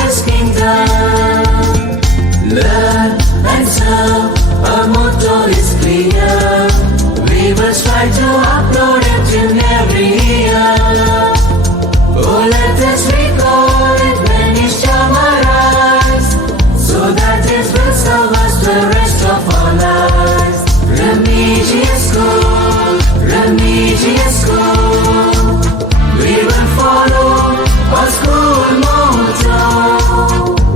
His kingdom. Learn and serve, our motto is clear. We will strive to upload it in every year. Oh, let us recall it when each time arise, so that it will serve us the rest of our lives. Remedious school, remedious school. We will follow our school motto,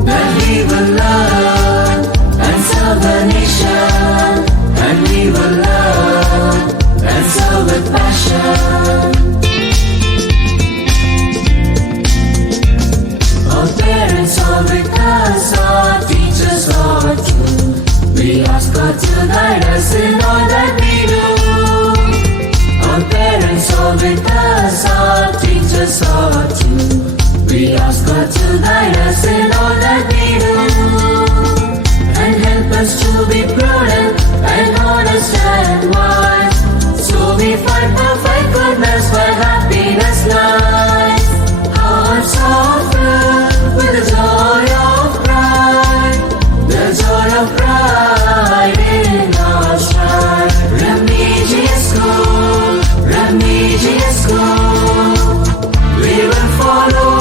that we will learn and serve the nation, and we will learn and serve with passion. Our parents are with us, our teachers are too. We ask God to guide us in all that we do. Our parents are with us, our teachers are too. We ask God to guide us in all that we do, and help us to be prudent and honest and wise, so we find perfect goodness where happiness lies. Hearts are filled with the joy of pride, the joy of pride in our stride. Remedious school, remedious school. We will follow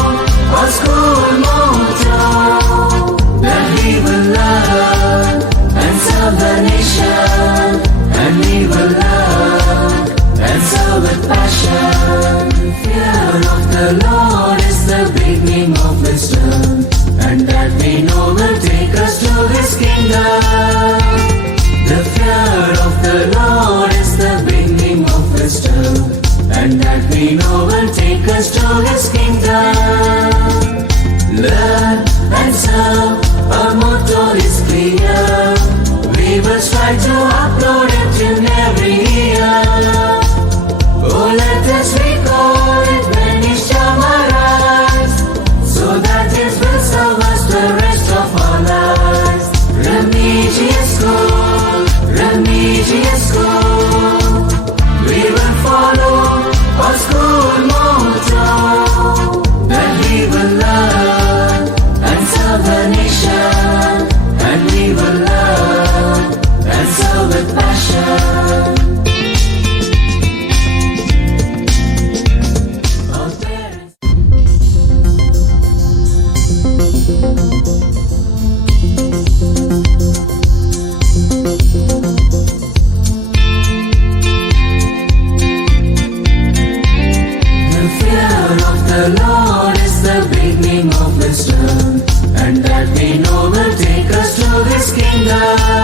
our school motto, that we will learn and serve the nation, and we will learn and serve with passion. Fear of the Lord is the beginning of wisdom, and that we know will take us to His kingdom. The fear of the Lord is the beginning of wisdom, and that we know will take us to His kingdom. Learn and serve, our motto is clear. We will strive to upload it in every year. Oh, let us recall it when each time arise, so that it will serve us the rest of our lives. Remedious school, remedious school. We will follow our school motto, that we will learn and serve the nation, and we will learn and serve with passion. Our parents. The fear of the Lord is the beginning of wisdom, and that we know will take us to His kingdom.